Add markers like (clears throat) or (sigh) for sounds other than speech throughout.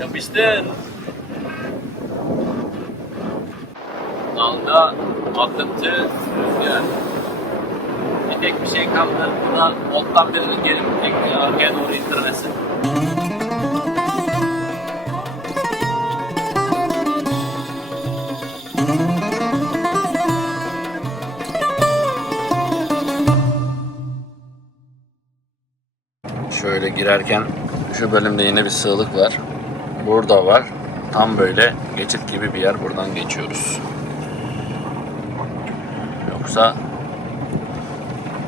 Yapıştır. Dalga, akıntı, rüzgar. Bir tek bir şey kaldı. Bu da volttan birinin gelip arkaya doğru indirmesi. Şöyle girerken şu bölümde yine bir sığlık var. Burada var. Tam böyle geçit gibi bir yer. Buradan geçiyoruz. Yoksa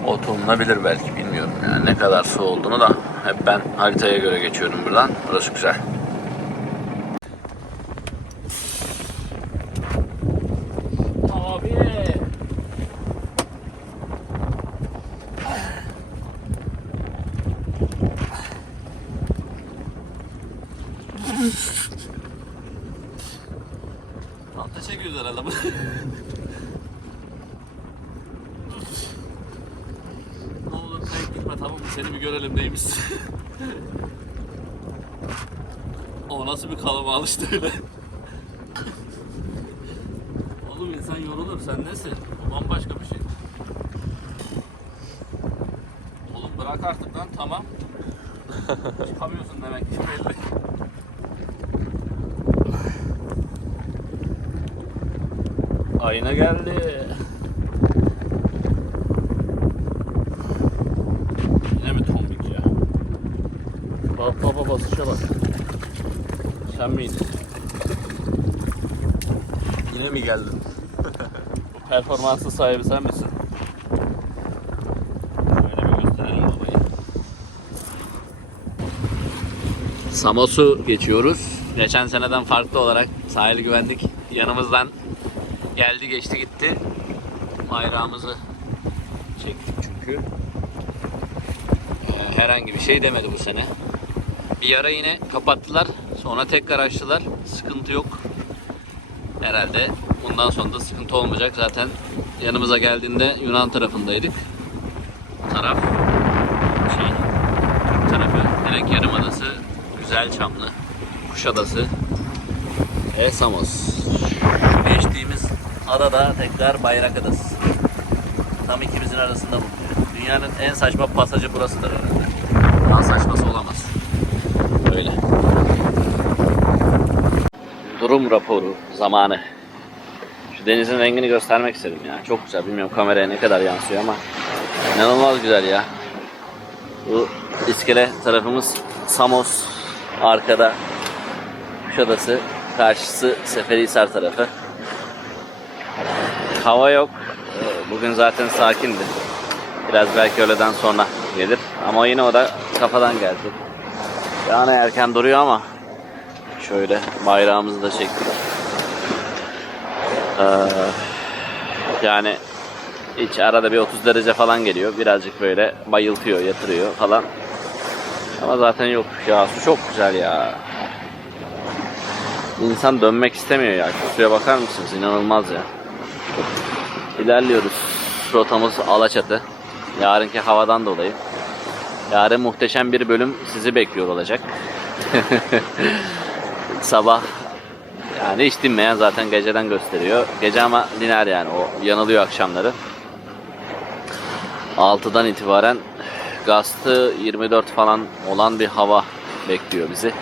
oturulabilir belki bilmiyorum yani ne kadar su olduğunu da hep ben haritaya göre geçiyorum buradan. Burası güzel. Abi. Tahta çekiyoruz herhalde bu. ne olur kayıp gitme tamam mı? Seni bir görelim neymiş. o nasıl bir alıştı öyle. Oğlum insan yorulur sen nesin? O bambaşka bir şey. Oğlum bırak artık lan tamam. Çıkamıyorsun demek ki belli. Ayna geldi. Yine mi tombik ya? Bak baba basışa bak. Sen miydin? Yine mi geldin? (laughs) Bu performansın sahibi sen misin? Şöyle bir gösterelim babayı. Samos'u geçiyoruz. Geçen seneden farklı olarak sahil güvenlik yanımızdan geldi geçti gitti. Bayrağımızı çektik çünkü. Ee, herhangi bir şey demedi bu sene. Bir ara yine kapattılar. Sonra tekrar açtılar. Sıkıntı yok. Herhalde bundan sonra da sıkıntı olmayacak. Zaten yanımıza geldiğinde Yunan tarafındaydık. Taraf şey Türk tarafı. Direkt Yarımadası, Güzelçamlı, Kuşadası ve Samos. Şu geçtiğimiz adada tekrar Bayrak Adası. Tam ikimizin arasında bulunuyor. Dünyanın en saçma pasajı burasıdır herhalde. Daha saçması olamaz. Öyle. Durum raporu zamanı. Şu denizin rengini göstermek istedim ya. Çok güzel. Bilmiyorum kameraya ne kadar yansıyor ama inanılmaz güzel ya. Bu iskele tarafımız Samos arkada Kuşadası karşısı Seferihisar tarafı. Hava yok. Bugün zaten sakindi. Biraz belki öğleden sonra gelir. Ama yine o da kafadan geldi. Yani erken duruyor ama şöyle bayrağımızı da çektik. Ee, yani hiç arada bir 30 derece falan geliyor. Birazcık böyle bayıltıyor, yatırıyor falan. Ama zaten yok. Ya su çok güzel ya. İnsan dönmek istemiyor ya. Şu suya bakar mısınız? İnanılmaz ya. İlerliyoruz. Rotamız Alaçatı. Yarınki havadan dolayı. Yarın muhteşem bir bölüm sizi bekliyor olacak. (laughs) Sabah yani hiç dinmeyen zaten geceden gösteriyor. Gece ama lineer yani o yanılıyor akşamları. 6'dan itibaren gastı 24 falan olan bir hava bekliyor bizi.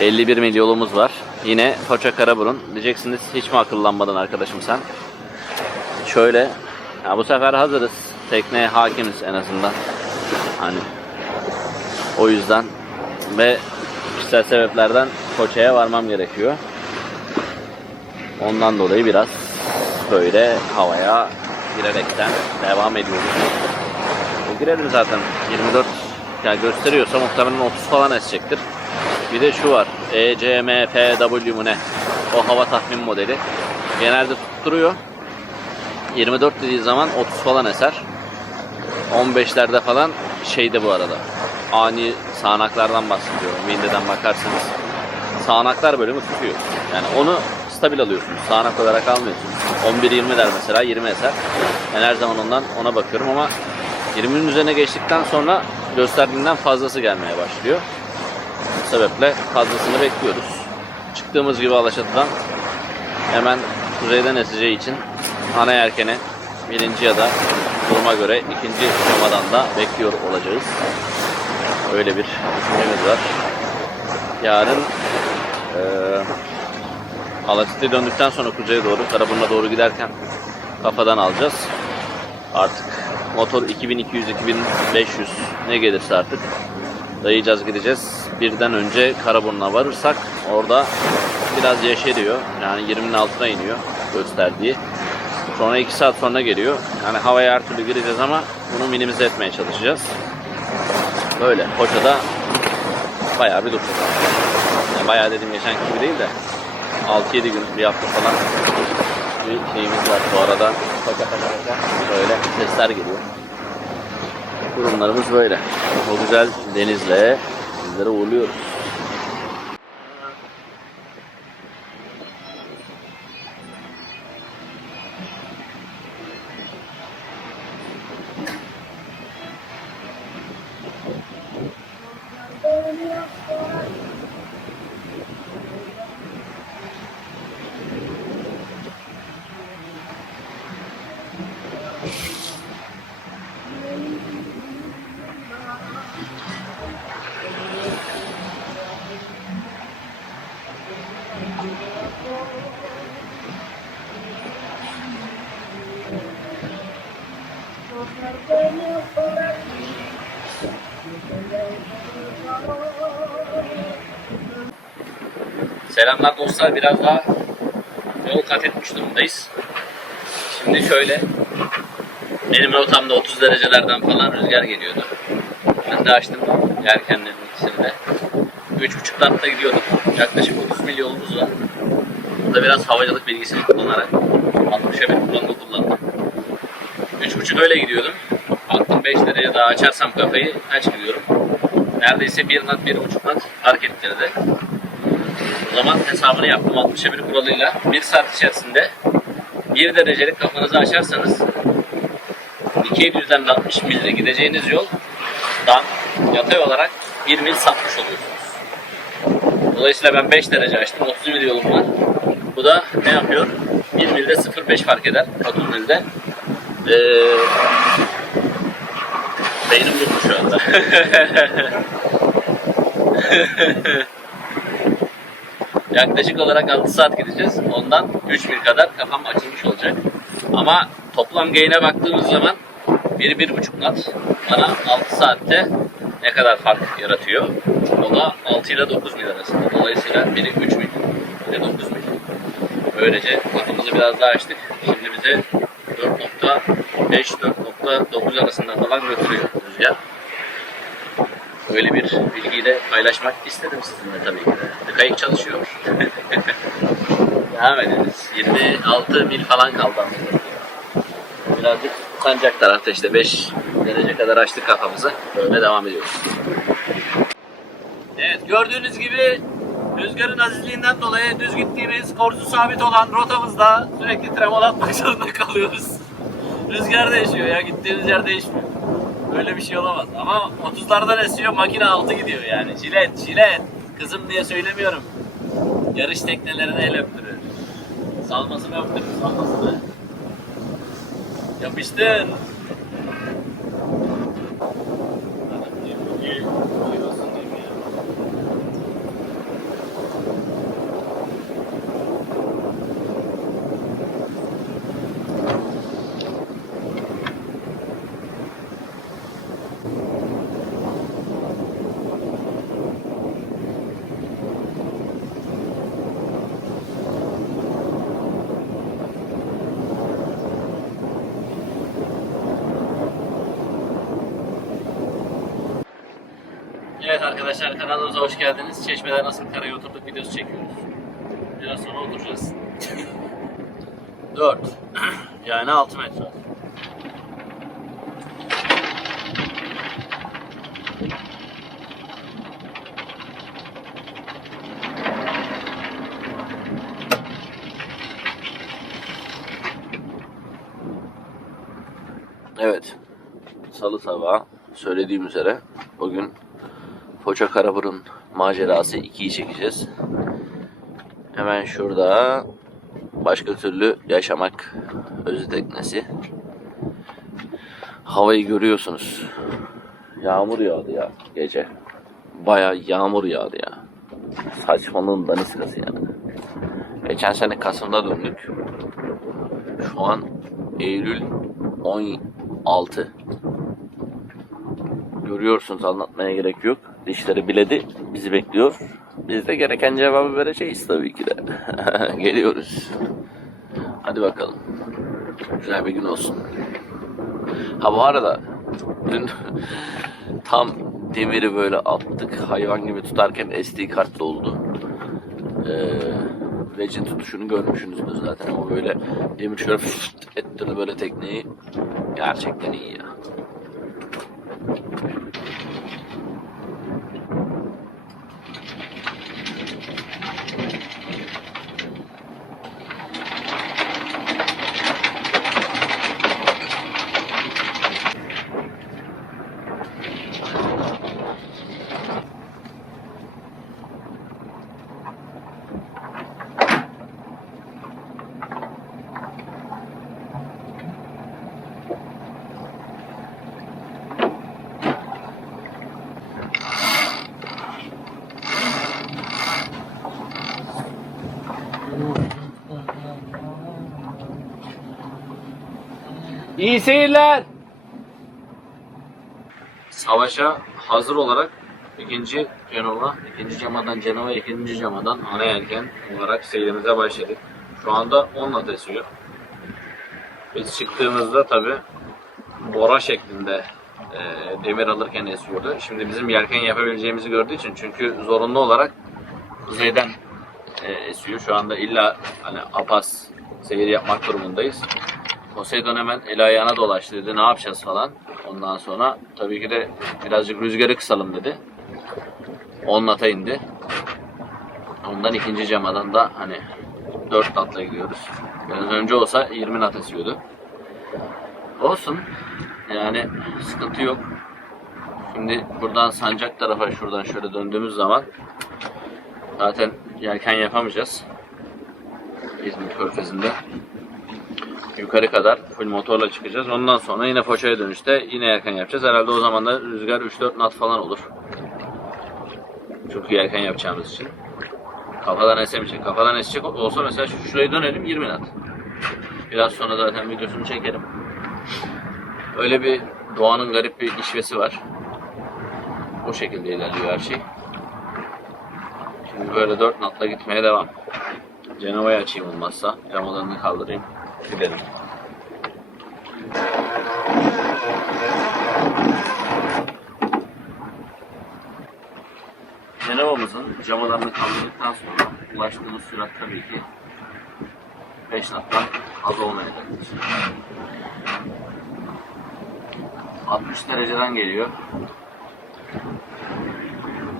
51 mil yolumuz var. Yine Foça Karaburun. Diyeceksiniz hiç mi akıllanmadın arkadaşım sen? Şöyle ya bu sefer hazırız. Tekneye hakimiz en azından. Hani o yüzden ve kişisel sebeplerden Foça'ya varmam gerekiyor. Ondan dolayı biraz böyle havaya girerekten devam ediyoruz. Girelim zaten 24 yani gösteriyorsa muhtemelen 30 falan esecektir. Bir de şu var. E ECMPW mu ne? O hava tahmin modeli. Genelde tutturuyor. 24 dediği zaman 30 falan eser. 15'lerde falan şeyde bu arada. Ani sağanaklardan bahsediyorum. Wind'den bakarsanız. Sağanaklar bölümü tutuyor. Yani onu stabil alıyorsunuz. Sağanak olarak almıyorsunuz. 11-20 der mesela 20 eser. Ben her zaman ondan ona bakıyorum ama 20'nin üzerine geçtikten sonra gösterdiğinden fazlası gelmeye başlıyor. Bu sebeple fazlasını bekliyoruz. Çıktığımız gibi Alaçatı'dan hemen kuzeyden eseceği için ana yelkeni birinci ya da duruma göre ikinci şemadan da bekliyor olacağız. Öyle bir düşüncemiz var. Yarın eee Alaçatı'ya döndükten sonra kuzeye doğru, Karaburun'a doğru giderken kafadan alacağız. Artık motor 2200-2500 ne gelirse artık dayayacağız gideceğiz. Birden önce Karaburun'a varırsak orada biraz yeşeriyor. Yani 20'nin altına iniyor gösterdiği. Sonra 2 saat sonra geliyor. Yani havaya her türlü gireceğiz ama bunu minimize etmeye çalışacağız. Böyle. Foça'da bayağı bir dur. Yani bayağı dediğim geçen gibi değil de 6-7 gün bir hafta falan bir şeyimiz var bu arada. Böyle sesler geliyor. Durumlarımız böyle. O güzel denizle sizlere uğurluyoruz. Selamlar dostlar. Biraz daha yol kat etmiş durumdayız. Şimdi şöyle benim rotamda 30 derecelerden falan rüzgar geliyordu. Ben de açtım yelkenlerin ikisini de. 3.5 knotla gidiyorduk. Yaklaşık 30 mil yolumuz var. Burada biraz havacılık bilgisini kullanarak 60'a bir kullanımı kullandım. 3.5 öyle gidiyordum. Baktım 5 derece daha açarsam kafayı kaç gidiyorum? Neredeyse 1 knot, 1.5 knot fark ettirdi. O zaman hesabını yaptım 60'a bir kuralıyla. 1 saat içerisinde 1 derecelik kafanızı açarsanız 2700'den 60 milde gideceğiniz yoldan yatay olarak 1 mil sapmış oluyorsunuz. Dolayısıyla ben 5 derece açtım. 30 mil yolum var. Bu da ne yapıyor? 1 milde 0.5 fark eder. 30 milde. Ee, beynim durdu şu anda. (laughs) Yaklaşık olarak 6 saat gideceğiz. Ondan 3 mil kadar kafam açılmış olacak. Ama toplam gain'e baktığımız zaman 1-1,5 knot bana 6 saatte ne kadar fark yaratıyor? O da 6 ile 9 mil arasında. Dolayısıyla biri 3 mil, biri 9 mil. Böylece kafamızı biraz daha açtık. Şimdi bize 4.5-4.9 arasında falan götürüyor rüzgar. Böyle bir bilgiyi de paylaşmak istedim sizinle tabii ki de. Kayık çalışıyor. (laughs) Devam ediniz. 26 mil falan kaldı aslında. Birazcık sancak tarafta işte 5 derece kadar açtık kafamızı. Böyle devam ediyoruz. Evet gördüğünüz gibi rüzgarın azizliğinden dolayı düz gittiğimiz korsu sabit olan rotamızda sürekli tremol atmak (laughs) zorunda kalıyoruz. Rüzgar değişiyor ya gittiğimiz yer değişmiyor. Böyle bir şey olamaz. Ama 30'lardan esiyor makine altı gidiyor yani. Jilet, jilet. Kızım diye söylemiyorum. Yarış teknelerine el öptürür. Salmasını öptürür, salmasını. Yapıştır. Evet arkadaşlar kanalımıza hoş geldiniz. Çeşme'de nasıl karaya oturduk videosu çekiyoruz. Biraz sonra oturacağız. (laughs) 4 (clears throat) yani 6 metre. Evet. Salı sabahı söylediğim üzere bugün Foça Karaburun macerası 2'yi çekeceğiz. Hemen şurada başka türlü yaşamak özü teknesi. Havayı görüyorsunuz. Yağmur yağdı ya gece. Baya yağmur yağdı ya. Saçmalığın daniskası yani. Geçen sene Kasım'da döndük. Şu an Eylül 16. Görüyorsunuz anlatmaya gerek yok. Dişleri biledi bizi bekliyor. Biz de gereken cevabı vereceğiz tabii ki de. (laughs) Geliyoruz. Hadi bakalım. Güzel bir gün olsun. Ha bu arada dün (laughs) tam demiri böyle attık. Hayvan gibi tutarken SD kart doldu. Ee, Legend tutuşunu görmüşsünüzdür zaten ama böyle demir şöyle fıt etti böyle tekneyi gerçekten iyi ya. İyi seyirler. Savaşa hazır olarak ikinci Cenova, ikinci camadan Cenova, ikinci camadan ana yelken olarak seyrimize başladık. Şu anda 10 knot esiyor. Biz çıktığımızda tabi bora şeklinde e, demir alırken esiyordu. Şimdi bizim yelken yapabileceğimizi gördüğü için çünkü zorunlu olarak kuzeyden e, esiyor. Şu anda illa hani apas seyir yapmak durumundayız. Poseidon hemen el ayağına dolaştı dedi ne yapacağız falan. Ondan sonra tabii ki de birazcık rüzgarı kısalım dedi. 10 nata indi. Ondan ikinci camadan da hani 4 natla gidiyoruz. Biraz önce olsa 20 nat esiyordu. Olsun. Yani sıkıntı yok. Şimdi buradan sancak tarafa şuradan şöyle döndüğümüz zaman zaten yelken yapamayacağız. İzmir Körfezi'nde yukarı kadar full motorla çıkacağız. Ondan sonra yine Foça'ya dönüşte yine erken yapacağız. Herhalde o zaman da rüzgar 3-4 knot falan olur. Çok iyi erken yapacağımız için. Kafadan esemeyecek. Kafadan esecek olsa mesela şu şurayı dönelim 20 knot. Biraz sonra zaten videosunu çekerim. Öyle bir doğanın garip bir işvesi var. O şekilde ilerliyor her şey. Şimdi böyle 4 knotla gitmeye devam. Cenova'yı açayım olmazsa. Camalarını kaldırayım. Gidelim. Cenova'mızın camalarını kaldırdıktan sonra ulaştığımız sürat tabii ki 5 knottan az olmayacaktır. 60 dereceden geliyor.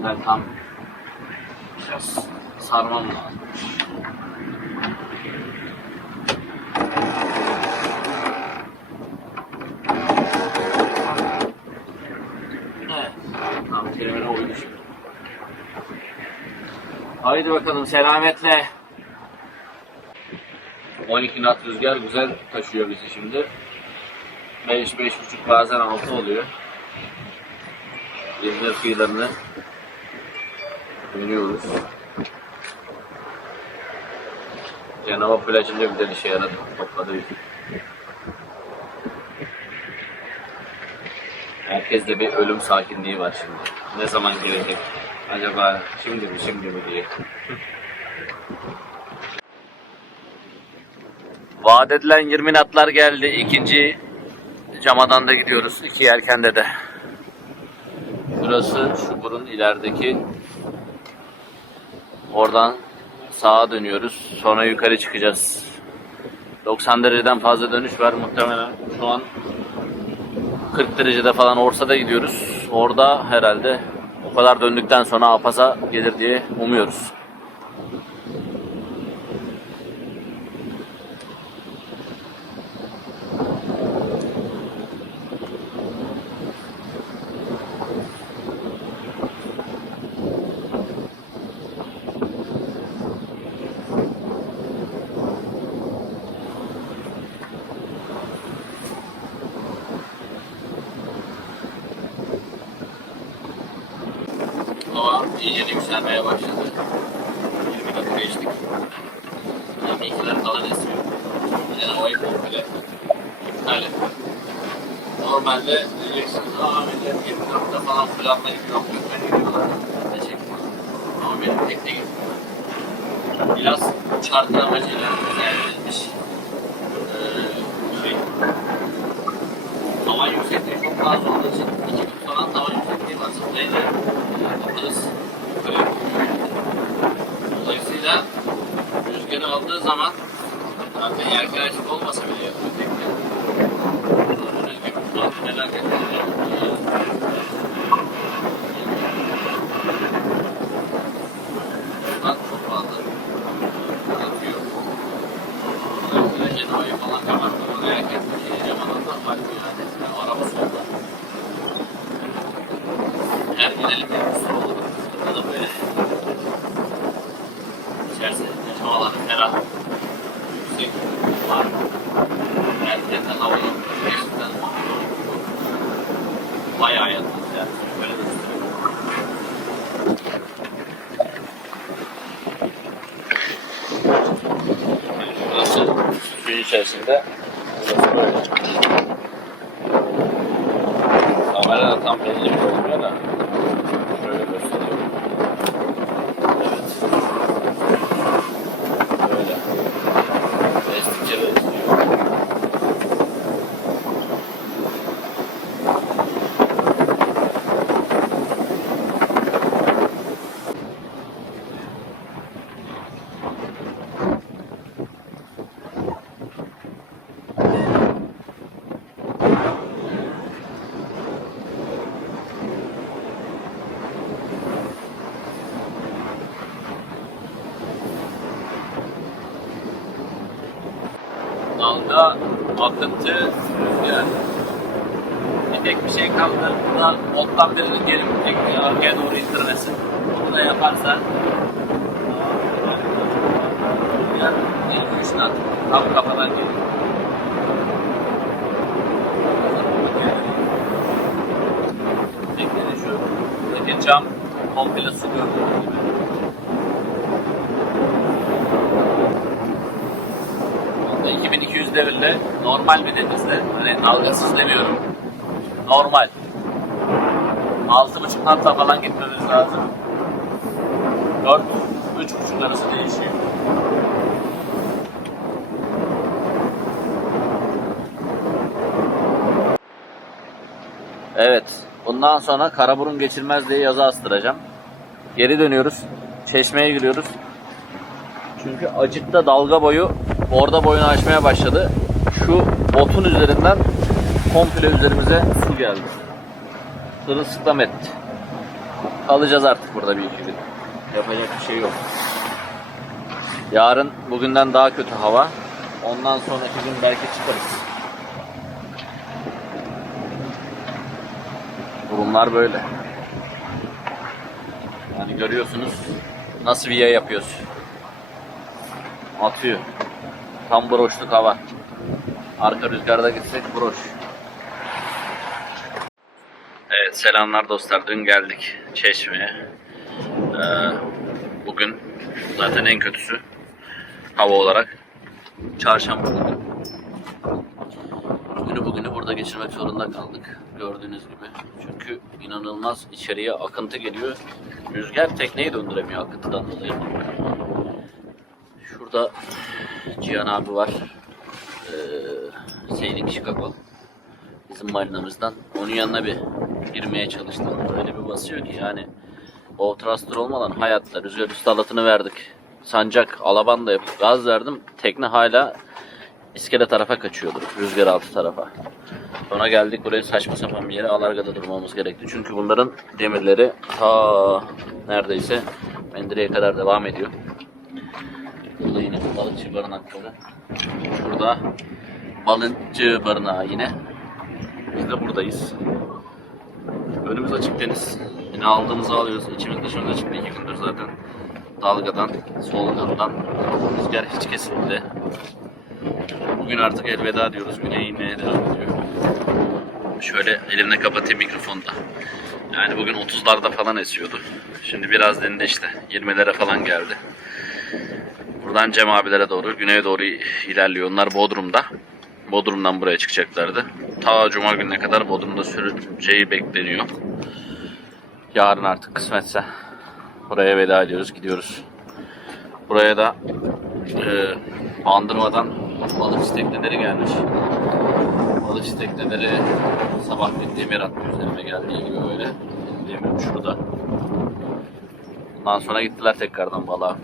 Ben tam biraz sarmam lazım. Evet. Tam kelimene uydu şimdi. Haydi bakalım selametle. 12 knot rüzgar güzel taşıyor bizi şimdi. 5 5 buçuk bazen 6 oluyor. İzmir kıyılarını dönüyoruz. Cenova plajında güzel işe yaradı. Topladı bizi. Herkeste bir ölüm sakinliği var şimdi. Ne zaman gelecek? Acaba şimdi mi şimdi mi diye. Vaat edilen 20 natlar geldi. İkinci camadan da gidiyoruz. İki yelkende de. Burası şu burun ilerideki. Oradan sağa dönüyoruz. Sonra yukarı çıkacağız. 90 dereceden fazla dönüş var muhtemelen. Şu an 40 derecede falan Orsa'da gidiyoruz. Orada herhalde kadar döndükten sonra Apaz'a gelir diye umuyoruz. Yükselmeye başladı. 20 katı geçtik. 22'ler falan esiyor. Yani havayı komple iptal ettim. Normalde diyeceksiniz, aa millet 24'te falan fırlatmayı yok lütfen gidiyorlar. Teşekkür Ama benim tekne gibi. Biraz çarkın amacıyla edilmiş. Ee, şey, hava yüksekliği çok fazla olduğu için 2000 falan hava yüksekliği var. Zıplayınca yaparız. Dolayısıyla rüzgarı aldığı zaman zaten yer açık olmasa bile yapıyor tekne. Rüzgar altı merak etmiyor. Bak çok fazla atıyor. Dolayısıyla Genoa'yı falan merak etmiyor. Yaman'dan bakmıyor yani. Araba solda. Her gidelim bir su olur. Burada da böyle. İçerisi havaları ferah. Yüksek var. Erkenden havalı. Gerçekten bayağı yatmış yani. Böyle de tutuyor. Burası suyun içerisinde. Burası böyle. Kamerada tam belli bir olmuyor da. Şöyle gösteriyorum. Evet. Böyle. Estikçe de esiyor. Dalga, akıntı, rüzgar. Bir tek bir şey kaldı. Burada bottan birinin geri tekneyi arkaya doğru indirmesi. Onu da yaparsa yani ilk üçten tam kafadan geliyor. Teknenin şu buradaki cam komple su gördüğünüz gibi. 2200 devirle normal bir denizde, hani dalgasız demiyorum, normal. 6,5 natta falan gitmemiz lazım. 4, 3,5 arası değişiyor. Evet, bundan sonra Karaburun geçilmez diye yazı astıracağım. Geri dönüyoruz, çeşmeye giriyoruz. Çünkü acıkta dalga boyu orada boyunu aşmaya başladı. Şu botun üzerinden komple üzerimize su geldi. Sırılsıklam etti. Kalacağız artık burada bir iki gün. Yapacak bir şey yok. Yarın bugünden daha kötü hava. Ondan sonraki gün belki çıkarız. Durumlar böyle. Yani görüyorsunuz nasıl bir yay yapıyoruz. Atıyor. Tam broşluk hava. Arka rüzgarda gitsek broş. Evet selamlar dostlar. Dün geldik Çeşme'ye. Ee, bugün zaten en kötüsü hava olarak çarşamba günü. Bugünü bugünü burada geçirmek zorunda kaldık. Gördüğünüz gibi. Çünkü inanılmaz içeriye akıntı geliyor. Rüzgar tekneyi döndüremiyor akıntıdan dolayı. Şurada Cihan abi var. Ee, Seylik Chicago. Bizim marinamızdan. Onun yanına bir girmeye çalıştım. Öyle bir basıyor ki yani o thruster olmadan hayatta rüzgar üstü alatını verdik. Sancak, alaban da yapıp gaz verdim. Tekne hala iskele tarafa kaçıyordu. Rüzgar altı tarafa. Sonra geldik buraya saçma sapan bir yere alargada durmamız gerekti. Çünkü bunların demirleri ta neredeyse Mendire'ye kadar devam ediyor. Burada yine balıkçı barınakları. Şurada balıkçı barınağı yine. Biz de buradayız. Önümüz açık deniz. Yine aldığımızı alıyoruz. İçimiz dışımız açık iki gündür zaten. Dalgadan, soğukluğundan rüzgar hiç kesildi. Bugün artık elveda diyoruz. Güney inmeye devam. Şöyle elimle kapatayım mikrofonda. Yani bugün 30'larda falan esiyordu. Şimdi biraz dindi işte. 20'lere falan geldi. Buradan Cem abilere doğru, güneye doğru ilerliyor. Onlar Bodrum'da. Bodrum'dan buraya çıkacaklardı. Ta Cuma gününe kadar Bodrum'da süreceği bekleniyor. Yarın artık kısmetse buraya veda ediyoruz, gidiyoruz. Buraya da e, Bandırma'dan balık tekneleri gelmiş. Balık tekneleri sabah bir demir attı üzerime geldiği gibi öyle. Demir şurada. Ondan sonra gittiler tekrardan balığa.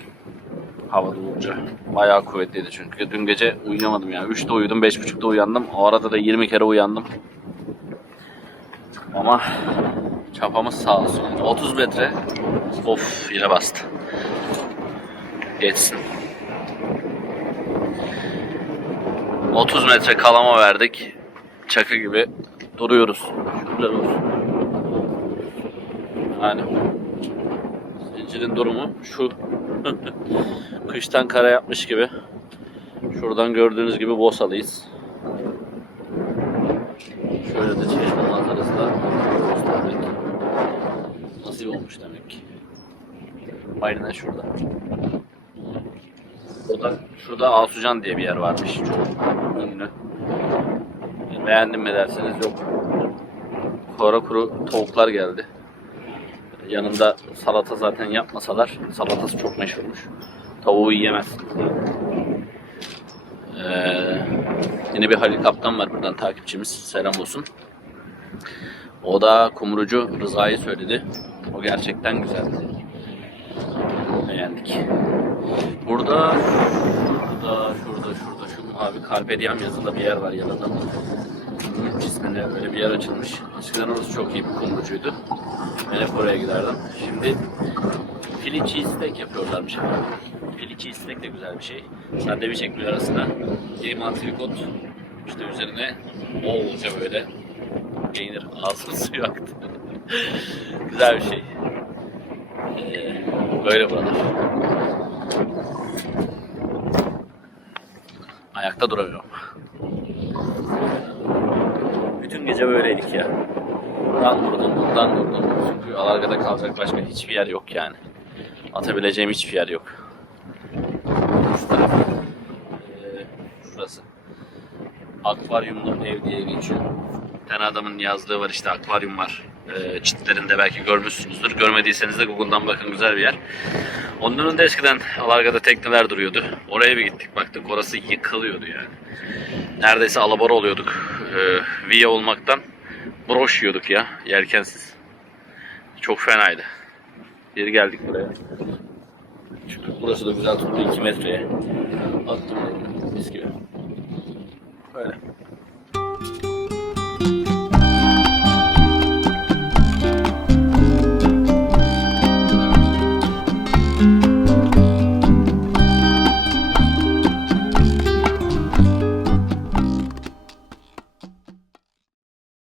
Hava durunca. Bayağı kuvvetliydi çünkü. Dün gece uyuyamadım yani. 3'te uyudum, 5.30'da uyandım. O arada da 20 kere uyandım. Ama çapamız sağ olsun. 30 metre. Of yine bastı. Geçsin. 30 metre kalama verdik. Çakı gibi duruyoruz. Şükürler olsun. Yani zincirin durumu şu. (laughs) Kıştan kara yapmış gibi. Şuradan gördüğünüz gibi Bosalıyız. Şöyle de çeşme manzarası da. Nasip olmuş demek ki. Aynen şurada. Burada, şurada Asucan diye bir yer varmış. Çok ünlü. Beğendim mi derseniz yok. Kora kuru tavuklar geldi. Yanında salata zaten yapmasalar salatası çok meşhurmuş. Tavuğu yiyemez. Ee, yine bir Halil Kaptan var buradan takipçimiz. Selam olsun. O da kumrucu Rıza'yı söyledi. O gerçekten güzeldi. Beğendik. Burada, şurada, şurada, şurada, şu mavi Carpe Diem yazılı bir yer var yanında. Üç isminde öyle bir yer açılmış. Eskiden orası çok iyi bir kumrucuydu. Ben hep oraya giderdim. Şimdi Philly cheesesteak yapıyorlarmış efendim. Philly cheesesteak de güzel bir şey. Sandviç ekliyor arasına. Bir antrikot. İşte üzerine bolca böyle peynir ağzına suyu aktı. (laughs) güzel bir şey. Ee, böyle buralar. Ayakta duramıyorum. Bütün gece böyleydik ya. Buradan durdum, buradan durdum. Çünkü alargada kalacak başka hiçbir yer yok yani. Atabileceğim hiçbir yer yok. Şu taraf, şurası. Akvaryumlu ev diye geçiyor. Bir tane adamın yazdığı var işte akvaryum var. Eee çitlerinde belki görmüşsünüzdür. Görmediyseniz de Google'dan bakın güzel bir yer. Onun önünde eskiden Alarga'da tekneler duruyordu. Oraya bir gittik baktık orası yıkılıyordu yani. Neredeyse alabora oluyorduk. Ee, viye olmaktan broş yiyorduk ya yelkensiz. Çok fenaydı. Geri geldik buraya. Çünkü burası da güzel tuttu 2 metreye. Attım mis gibi.